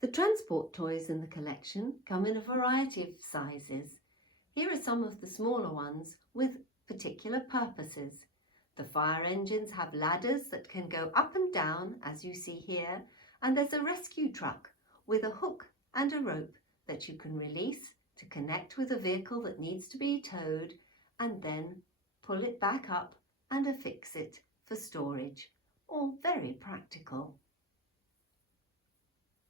The transport toys in the collection come in a variety of sizes. Here are some of the smaller ones with particular purposes. The fire engines have ladders that can go up and down, as you see here, and there's a rescue truck with a hook and a rope that you can release to connect with a vehicle that needs to be towed and then pull it back up and affix it for storage. All very practical.